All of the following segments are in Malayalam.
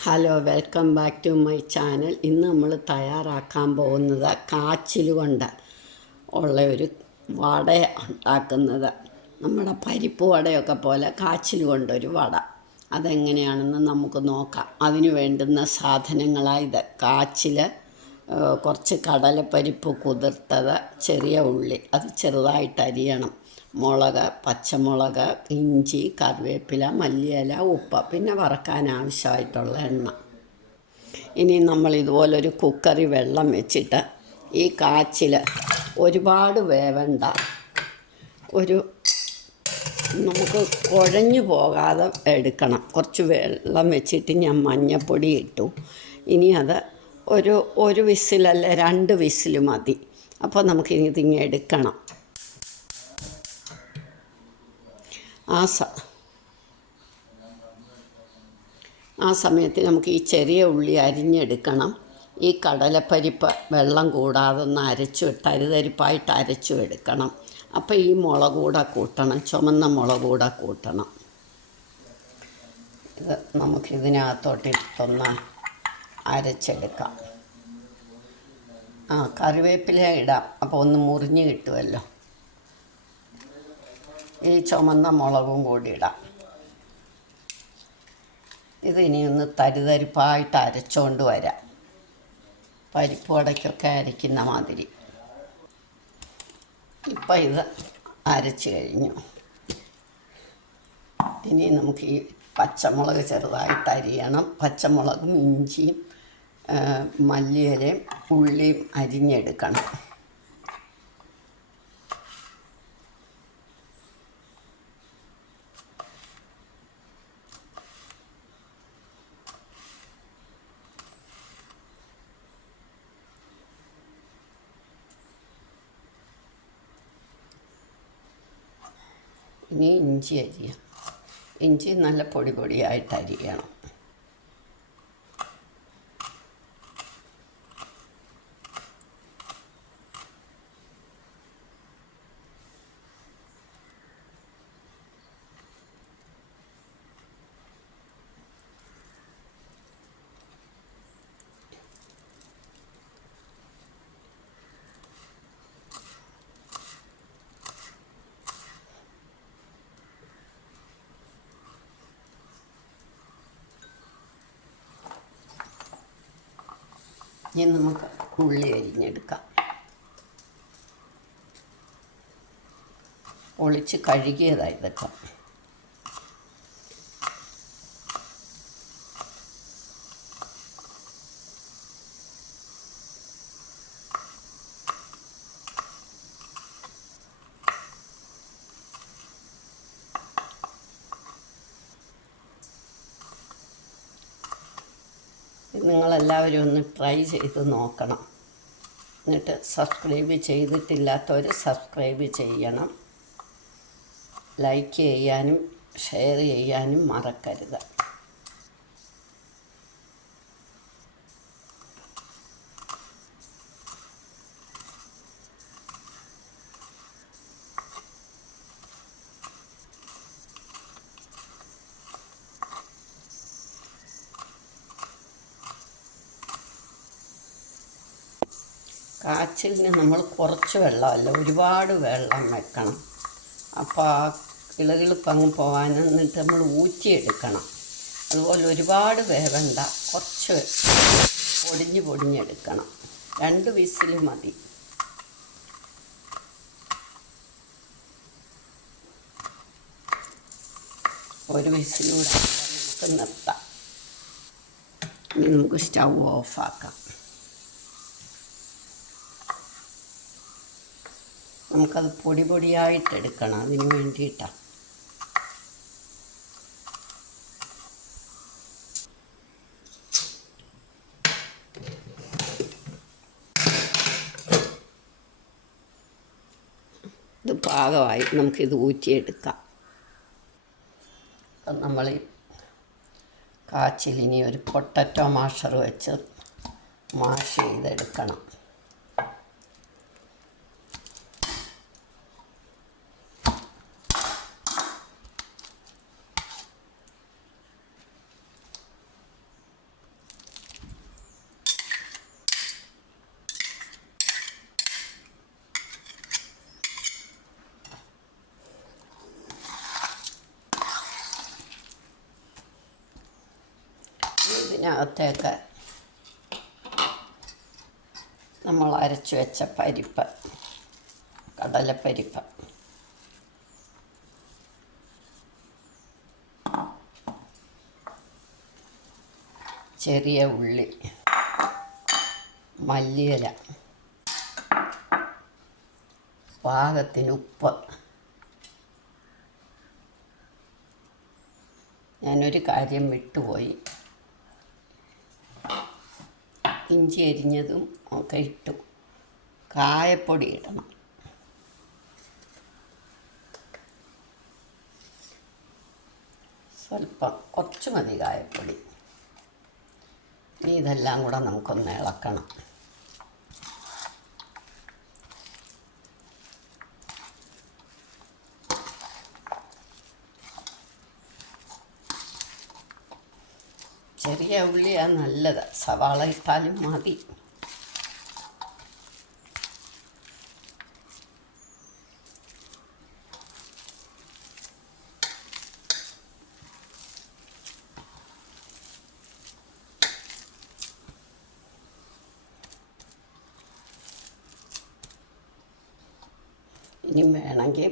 Hello, welcome back to my channel. ഇന്ന് നമ്മൾ തയ്യാറാക്കാൻ പോകുന്നത് കാച്ചിൽ കൊണ്ട് ഉള്ള ഒരു വട ഉണ്ടാക്കുന്നത്. നമ്മുടെ പരിപ്പ് വടയൊക്കെ പോലെ കാച്ചിൽ കൊണ്ടൊരു വട. അതെങ്ങനെയാണെന്ന് നമുക്ക് നോക്കാം. അതിന് വേണ്ടുന്ന സാധനങ്ങളായത് കാച്ചിൽ, കുറച്ച് കടലപ്പരിപ്പ് കുതിർത്തത്, ചെറിയ ഉള്ളി അത് ചെറുതായിട്ട് അരിയണം, മുളക്, പച്ചമുളക്, ഇഞ്ചി, കറിവേപ്പില, മല്ലിയില, ഉപ്പ്, പിന്നെ വറക്കാൻ ആവശ്യമായിട്ടുള്ള എണ്ണ. ഇനി നമ്മൾ ഇതുപോലൊരു കുക്കറിൽ വെള്ളം വെച്ചിട്ട് ഈ കാച്ചിൽ ഒരുപാട് വേവണ്ട, ഒരു നമുക്ക് കുഴഞ്ഞു പോകാതെ എടുക്കണം. കുറച്ച് വെള്ളം വെച്ചിട്ട് ഞാൻ മഞ്ഞൾപ്പൊടി ഇട്ടു. ഇനി അത് ഒരു വിസിലല്ല 2 വിസിൽ മതി. അപ്പോൾ നമുക്കിനി ഇതിങ്ങ് എടുക്കണം. ആ സമയത്ത് നമുക്ക് ഈ ചെറിയ ഉള്ളി അരിഞ്ഞെടുക്കണം. ഈ കടലപ്പരിപ്പ് വെള്ളം കൂടാതെ ഒന്ന് തരിതരിപ്പായിട്ട് അരച്ചു എടുക്കണം. അപ്പോൾ ഈ മുളക് കൂടെ കൂട്ടണം, ചുമന്ന മുളക് കൂടെ കൂട്ടണം. ഇത് നമുക്കിതിനകത്തോട്ടിട്ടൊന്ന് അരച്ചെടുക്കാം. കറിവേപ്പില ഇടാം, അപ്പോൾ ഒന്ന് മുറിഞ്ഞ് കിട്ടുമല്ലോ. ഈ ചുമന്ന മുളകും കൂടി ഇടാം. ഇത് ഇനിയൊന്ന് തരിതരിപ്പായിട്ട് അരച്ചുകൊണ്ട് വരാം, പരിപ്പ് വടയ്ക്കൊക്കെ അരയ്ക്കുന്ന മാതിരി. ഇപ്പം ഇത് അരച്ച് കഴിഞ്ഞു. ഇനി നമുക്ക് ഈ പച്ചമുളക് ചെറുതായിട്ട് അരിയണം. പച്ചമുളകും ഇഞ്ചിയും മല്ലിയിലയും ഉള്ളിയും അരിഞ്ഞെടുക്കണം. ഇനി ഇഞ്ചി അരിയാം. ഇഞ്ചി നല്ല പൊടിയായിട്ട് അരിയണം. ഇനി നമുക്ക് ഉള്ളി അരിഞ്ഞെടുക്കാം. ഒളിച്ച് കഴുകിയതായി ഇതൊക്കെ. നിങ്ങളെല്ലാവരും ഒന്ന് ട്രൈ ചെയ്ത് നോക്കണം. എന്നിട്ട് സബ്സ്ക്രൈബ് ചെയ്തിട്ടില്ലാത്തവർ സബ്സ്ക്രൈബ് ചെയ്യണം. ലൈക്ക് ചെയ്യാനും ഷെയർ ചെയ്യാനും മറക്കരുത്. കാച്ചിലിന് നമ്മൾ കുറച്ച് വെള്ളമല്ല, ഒരുപാട് വെള്ളം വെക്കണം. അപ്പോൾ ആ കിളുകിളുപ്പങ്ങ് പോകാൻ, എന്നിട്ട് നമ്മൾ ഊറ്റിയെടുക്കണം. അതുപോലെ ഒരുപാട് വേവണ്ട, കുറച്ച് പൊടിഞ്ഞെടുക്കണം. 2 വിസിൽ മതി. ഒരു വിസിലൂടെ നമുക്ക് നിർത്താം. ഇനി നമുക്ക് സ്റ്റൗ ഓഫാക്കാം. നമുക്കത് പൊടിയായിട്ടെടുക്കണം. അതിന് വേണ്ടിയിട്ടാണ്. ഇത് പാകമായി, നമുക്കിത് ഊറ്റിയെടുക്കാം. അപ്പം നമ്മൾ കാച്ചിലിനി ഒരു പൊട്ടറ്റോ മാഷർ വെച്ച് മാഷ് ചെയ്തെടുക്കണം. ഇതിനകത്തേക്ക് നമ്മൾ അരച്ചു വെച്ച പരിപ്പ്, കടലപ്പരിപ്പ്, ചെറിയ ഉള്ളി, മല്ലിയില, പാകത്തിന് ഉപ്പ്. ഞാനൊരു കാര്യം വിട്ടുപോയി, ഇഞ്ചി അരിഞ്ഞതും ഒക്കെ ഇട്ടു. കായപ്പൊടി ഇടണം. സ്വല്പം, കുറച്ച് മതി കായപ്പൊടി. ഇനി ഇതെല്ലാം കൂടെ നമുക്കൊന്ന് ഇളക്കണം. ചെറിയ ഉള്ളിയാണ് നല്ലത്, സവാള ഇട്ടാലും മതി. ഇനി വേണമെങ്കിൽ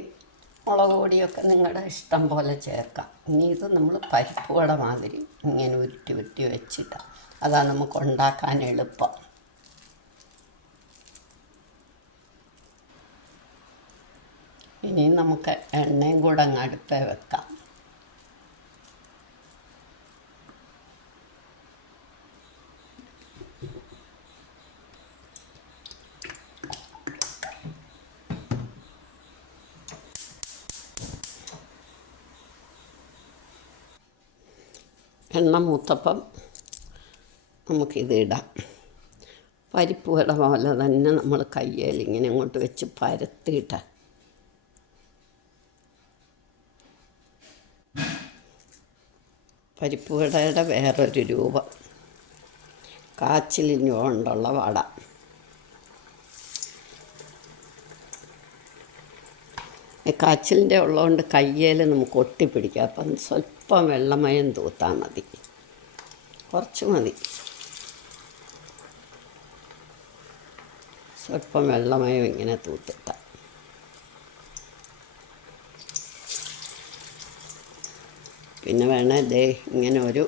മുളക് പൊടിയൊക്കെ നിങ്ങളുടെ ഇഷ്ടം പോലെ ചേർക്കാം. ഇനി ഇത് നമ്മൾ പരിപ്പ് വട മാതിരി ഇങ്ങനെ ഉരുട്ടി ഉരുട്ടി വെച്ചിട്ടാണ്, അതാണ് നമുക്ക് ഉണ്ടാക്കാൻ എളുപ്പം. ഇനി നമുക്ക് എണ്ണയും കൂടെ അങ്ങ് അടുപ്പേ വെക്കാം. എണ്ണ മൂത്തപ്പം നമുക്കിത് ഇടാം. പരിപ്പ് വട പോലെ തന്നെ നമ്മൾ കയ്യിൽ ഇങ്ങനെ അങ്ങോട്ട് വെച്ച് പരത്തിയിട്ട് പരിപ്പ് വടയുടെ വേറൊരു രൂപം, കാച്ചിലിന് കൊണ്ടുള്ള വട. കാച്ചിലിൻ്റെ ഉള്ളതുകൊണ്ട് കയ്യിൽ നമുക്ക് ഒട്ടിപ്പിടിക്കാം. അപ്പം സ്വല്പം വെള്ളമയം തൂത്താൽ മതി, കുറച്ച് മതി. സ്വല്പം വെള്ളമയം ഇങ്ങനെ തൂത്തിട്ടാൽ പിന്നെ വേണേൽ ദേ ഇങ്ങനെ ഒരു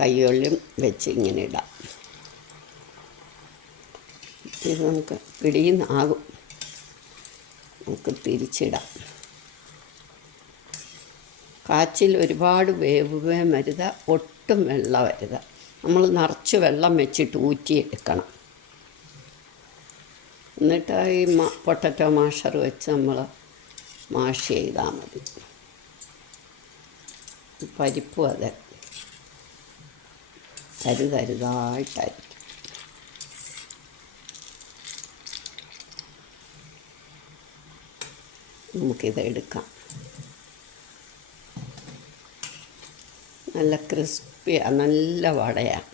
കയ്യൊള്ളിയും വെച്ച് ഇങ്ങനെ ഇടാം. ഇത് നമുക്ക് പിടിയുന്നാകും. നമുക്ക് തിരിച്ചിടാം. കാച്ചിൽ ഒരുപാട് വേവുകയും വരുത, ഒട്ടും വെള്ളം വരുത. നമ്മൾ നിറച്ച് വെള്ളം വെച്ചിട്ട് ഊറ്റിയെടുക്കണം. എന്നിട്ട് ഈ പൊട്ടറ്റോ മാഷർ വെച്ച് നമ്മൾ മാഷ് ചെയ്താൽ മതി. പരിപ്പും അതെ തരുതരുതായിട്ടായിരിക്കും. നമുക്കിത് എടുക്കാം. നല്ല ക്രിസ്പിയാണ്, നല്ല വടയാണ്.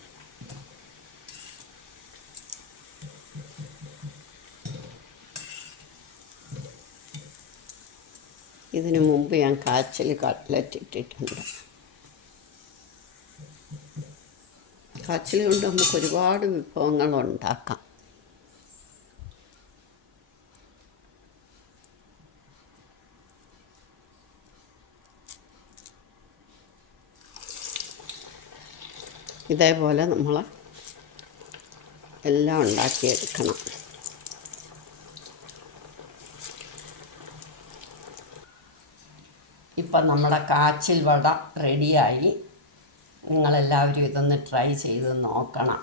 ഇതിനു മുമ്പ് ഞാൻ കാച്ചിൽ കട്ട്ലറ്റ് ഇട്ടിട്ടുണ്ട്. കാച്ചിൽ കൊണ്ട് നമുക്ക് ഒരുപാട് വിഭവങ്ങൾ ഉണ്ടാക്കാം. ഇതേപോലെ നമ്മൾ എല്ലാം ഉണ്ടാക്കിയെടുക്കണം. ഇപ്പം നമ്മുടെ കാച്ചിൽ വട റെഡിയായി. നിങ്ങളെല്ലാവരും ഇതൊന്ന് ട്രൈ ചെയ്ത് നോക്കണം.